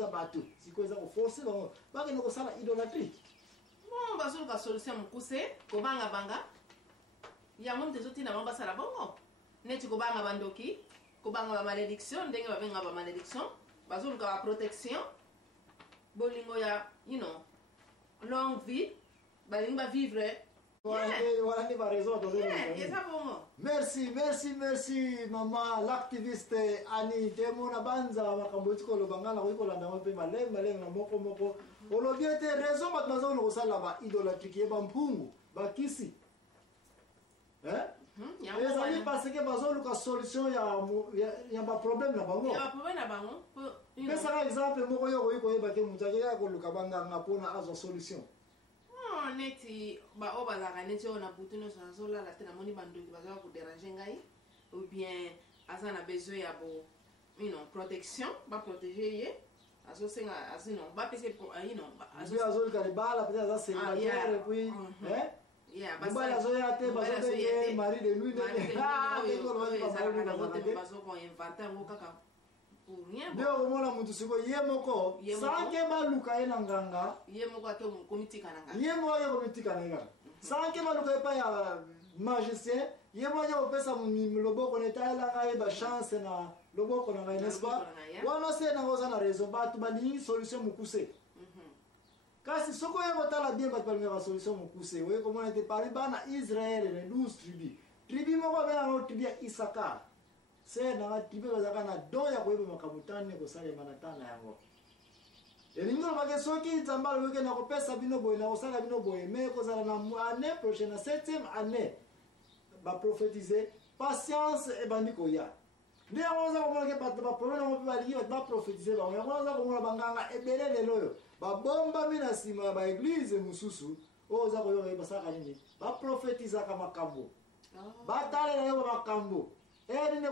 eza bato siko eza koforce bango bakende kosala idolâtrie. Bon bazoluka solution mokuse kobanga banga yango moto ezotinda bango basala bongo neti kobanga bandoki kobanga bamalédiction ndenge babenga bamalédiction bazoluka baprotection bolingo ya longue vie balingi bavivre. Voilà, il va résoudre. Merci. Merci, maman, l'activiste Annie. Temona banza makambotiko lo bangala ko landa mpe maleng na moko. Olobiete raison matmazo lo sala ba idolâtrie ki ba mpungu ba kisi. Les amis parce que bazo lo ka solution ya ba problème na bango. Ya problème na bango. Mais ça exemple moko yo ko ba ke mutake ya ko lo ka banga ngapona azo solution. Neti ba o bazaka neti ona butuno sazolala te namoni bandoki bazaka kodéranger ngai ou bien aza na besoin ya bo protection ba protéger ye azosenga asino ba pese azolika libala peut-être aza célibataire et puis bala azoya te bazobenge mari de nuit bazoko inventer ngo kaka nde okomona mutu siko ye moko sanke baluka ye na nganga ye moko ake komitika na nganga ye moko ye komitika na nganga sanke baluka ye pa ya magicien ye moko ye kopesa loboko na etayelanga ye bachance na loboko na ngai n'est-ce pas wana se nango oza na raison bato balingi solution mokuse kasi soko oye kotala bien bato balingaka basolution mokuse oye komona ete parmi bana israele na 12 tribi moko abengango tribi ya isakar c'est na tribu bazaka na do ya koyeba makambo tane kosalema na tana yango elingi olobaki soki nzambe alobi na kopesa bino boye na kosala bino boye me kozala na année prochaine na 7e année baprophétise patience ebandi koya nde yango oza komonake bato baproblème yango mpe balingi bato baprophétise bango yango oza komona banganga ebele lelo oyo babombami na nsima ya baeglize mosusu oyo oza koyoka basalaka nini baprophétisaka makambo batalela yo makambo nde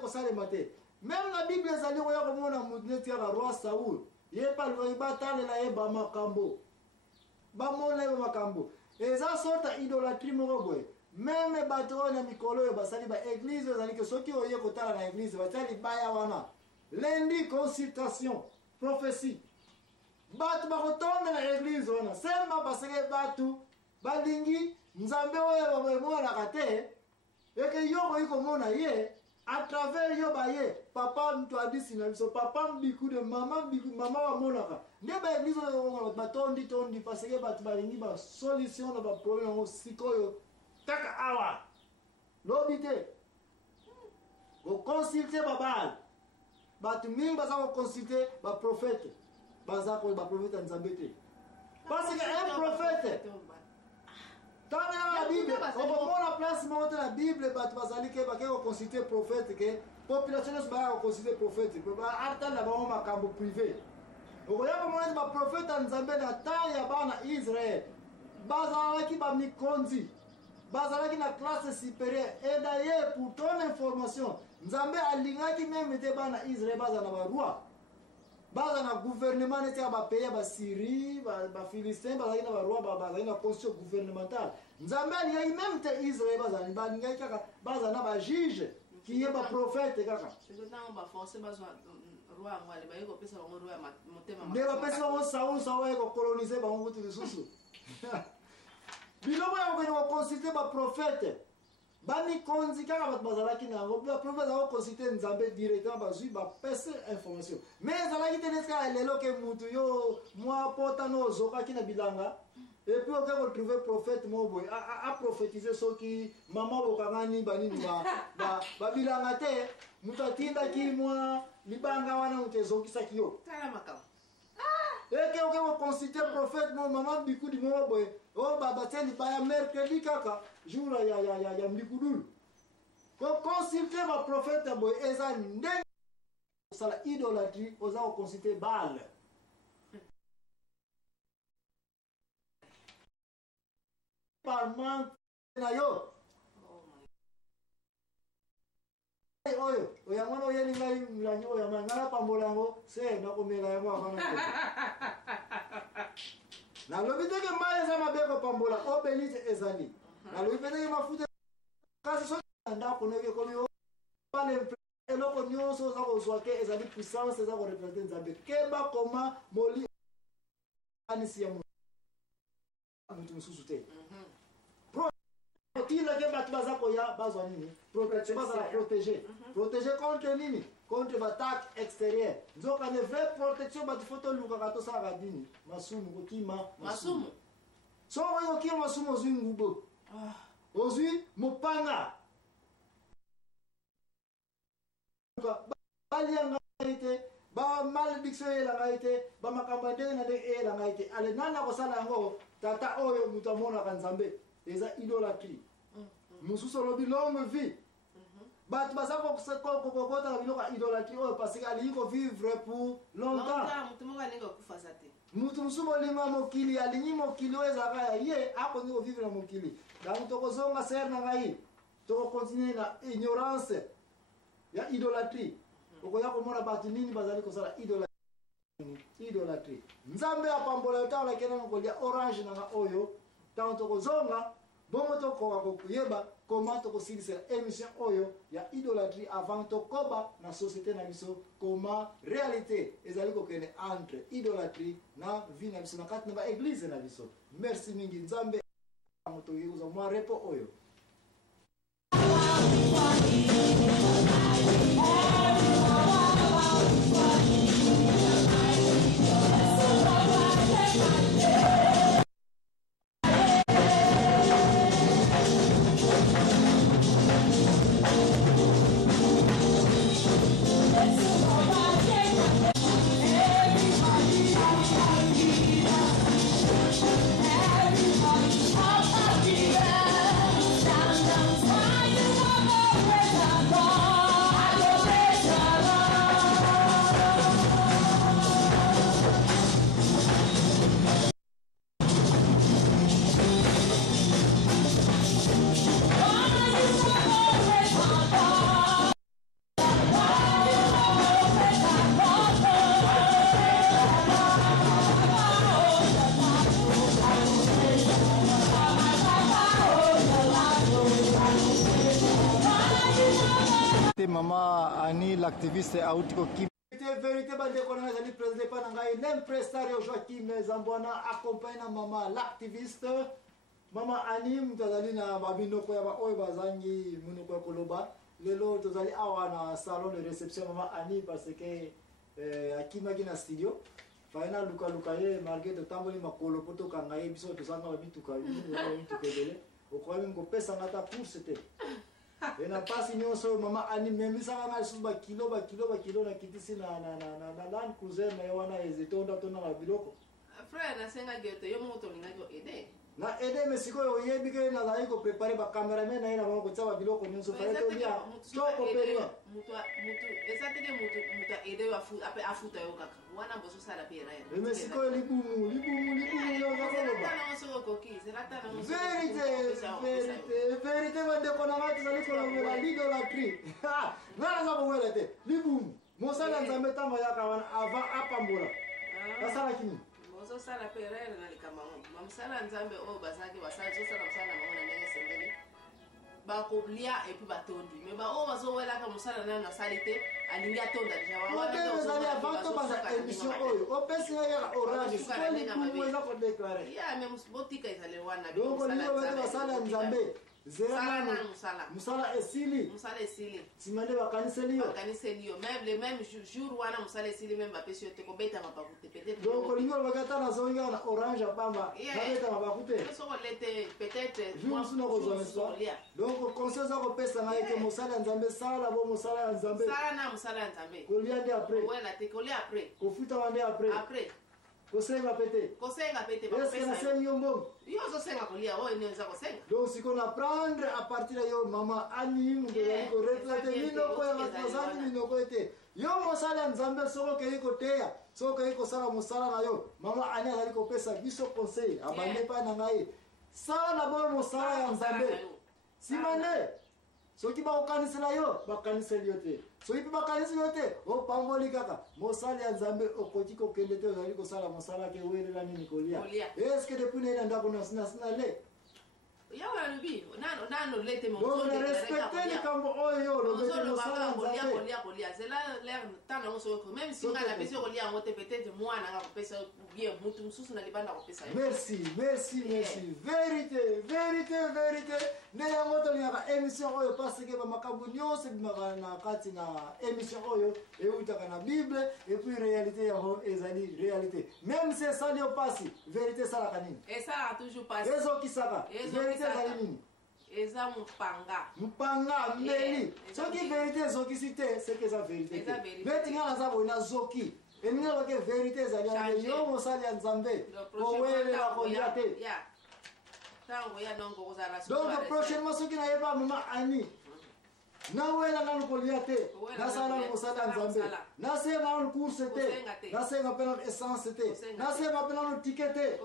kosalema te même na bible ezali koya komona mutu neti kaka roi Saul ye palukai batalela ye bamakambo bamona ye bamakambo eza sorta idolâtrie moko boye meme bato oyo na mikolo oyo basali baeglize ezali ke soki oye kotala na eglize batia libaya wana lundi consultation prophétie bato bakotonda na eglize wana semba baseke bato balingi nzambe oyo emonaka te eke yo koyi komona ye à travers yo baye papa mtu adisi na biso papa mbiku de mama mbiku mama wamonaka nde baeglize oyo batondi parce que bato balingi basolution na baproblème yango sikoyo kaka awa lobi te koconsulte babal bato mingi baza koconsulte baprofete baza koyo baprofete ya nzambe te parce que un prophète dans la Bible, on va la place monte la Bible, bato bazali ke bake ko consulter prophète ke population ba ko consulter prophète. Arta la ba makambo privé. Okoya ko mona ba prophète nzambe na ta ya bana Israël. Bazala ki ba mikonzi. Bazala ki na classe supérieure et d'ailleurs pour ton information, nzambe alinga ki même te bana Israël bazana ba roi. Baza na gouvernement neti ya bapeya basyrie bafilistin bazalaki na baroi bazalaki na constitution gouvernementale nzambe alingaki même te israel bazali balingaki kaka baza na bajuge kiye baprofete kaka nde bapesi bango saul aye kokolonize bango kutu lisusu biloko ya kokende koconsulte baprofete bamikonzi kaka bato bazalaki na yango baprofete azalaki koconsulte nzambe directement bazwi bapese information mais ezalaki te neti kaka lelo ke mutu yo mwa potano ozokaki na bilanga epuis oke kotrouve prophète moko boye aprofétise soki mama bokangani banini babilanga te mutu atindaki mwa libanga wana mutu ezokisaki yo eke oke koconsulte prophète mo mama bikudi moko boye oyo batie libaya mercredi kaka jour ya mbikudulu koconsulte baprofete boye eza ndenge kosala idolâtrie oza koconsulte Baal par manque na yo oyo oyango na oyeli ngai mlangi oyo nga napambola yango se nakomela yango avana nalobi teke mai eza mabe kopambola obelite ezali nalobi mpe teke mafuta kasi soki na ndako noki ekomi eloko nyonso oza kozwa ke ezali puissance eza korepresente nzambe keba koma moli anisi ya mutu mosusu te otila ke bato baza koya bazwa nini protection bazala protege contre nini contre battaque extérieure nzokande vraie protection bato fo tolukaka tosalaka nini masumu kokima masumu so oyo kokima masumu ozwi ngubo ozwi mopanga balianga ite ba malédiction eyelanga ite bamakambo ndenge na ndenge eyelanga ite ale nani akosala yango tata oyo moto amonaka nzambe eza idolâtrie mosusu olobi longue vie bato baza kokota na biloko ya idolâtrie oyo parce que alingi kovivre pour longtemps mutu mosusu molingo mokili alingi mokili oyo ezalaka ya ye akoki kovivre na mokili donc tokozonga sere na ngai tokokontinue na ignorance ya idolâtrie okoya komona bato nini bazali kosala idolâtrie nzambe apambola yo ntango nakenda kolia orange nanga oyo ntango tokozonga bongo tokoka koyeba koma tokosilisela émission oyo ya idolâtrie avant tokoba na société na biso koma réalité ezali kokende entre idolâtrie na vie na biso na kati na baeglize na biso merci mingi nzambe tokoki kozwa mwa repo oyo Mama Annie l'activiste autiko ki vérité bande kona zali président pa ngai l'impresario Joaquim Zambwana accompagne na mama l'activiste mama Annie mutazali na babinoko ya ba oyo bazangi munoko ya koloba lelo tozali awa na salon de réception mama Annie parce que akimaki na studio faina luka ye malgré de tamboli makolo poto kanga ye biso tozanga babituka bituka okoyami ngopesa ngata pour c'était ena pasi nyonso mama Annie memisaka ngai lisusu bakilo na kitisi na Land Cruiser na ye wana ezetonda tona na biloko frère nasenga geto yo moto lingaki ede na ede me sikoyo oyebi ke nazali koprepare bacameraman na ye na bango kotia babiloko nyonso faye tolia tokoperiwa mutu eza teke mutu ede afuta yo kaka wana bozosala mpe raya me sikoyo libumu yo ozakoloba vérité bandeko na ngai tozali kolobela l'idolâtrie ngai naza kowela te libumu mosali ya nzambe ntango yaka wana avant apambola asalaki nini bozosala mpe raya na likambo yango bamosala ya nzambe oyo bazalaki zosala mosala na bango na ndenge esengeli bakolia epuis batondi me baoyo bazowelaka mosala nayo nasali te alingi atonda dejaezali avant tobaza émission oyo opesi yaka orange sikoyo eza kodeklare ya me botika ezali wana donc olingo basala ya nzambe musala esili nsima nde bakaniseli yo même jour wana musala esili même bapesi yo te kobeta mabaku te peut-être donc olingi olobaki ata nazongi kaka na orange apamba nabeta mabaku te sokolete peut-être jour mosu nakozwa nespa donc conseil oza kopesa ngai ete mosala ya nzambe sala bo mosala ya nzambe kolia nde apres kofutama nde apres kosenga pete eske nasengi yo mbongo yo ozosenga kolia oyo nde oza kosenga donc siko na prendre à partir ya yo mama Annie mondozali koretrate minoko ya bato bazali minoko ete yo mosala ya nzambe soko okei koteya soko okei kosala mosala na yo mama Annie azali kopesa biso conseil abande epai na ngai sala na boyo mosala ya nzambe nsima nde soki bakokanisela yo bakaniseli yo te soki mpe bakanisi yo te opamboli kaka mosala ya nzambe okoki kokende te ozali kosala mosala ke welela nini kolia eske depuis naye na ndako nasina le ya wana lubi nano lete mo donc na respecter likambo oyo lobete losala nzambe kolia c'est là l'air tana oso ko même si ngala pesi kolia ngo te peut-être mwana nga kopesa bien mutu mususu na libanda kopesa merci vérité ne yango toliaka émission oyo parce que bamakambo nyonso ebimaka na kati na émission oyo eutaka na bible et puis réalité yango ezali réalité même si esali yo pasi vérité esalaka nini esalaka toujours pasi ezokisaka vérité ezali nini eza mpanga mbeli soki vérité ezokisi te seke eza vérité te beti nga naza boye nazoki elingi naloke vérité ezali yango yo mosali ya nzambe kowelela kolia te donc prochainement soki nayeba mama ani nawela nanu kolia te nasala nanu mosala ya nzambe nasenga nanu course te nasenga mpe nanu essence te nasenga mpe nanu tike te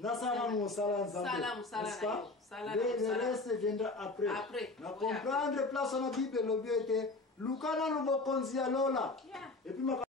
nasala nanu mosala ya nzambe le reste viendra après na comprendre place wana bible elobi ete luka nanu bokonzi ya lola epuis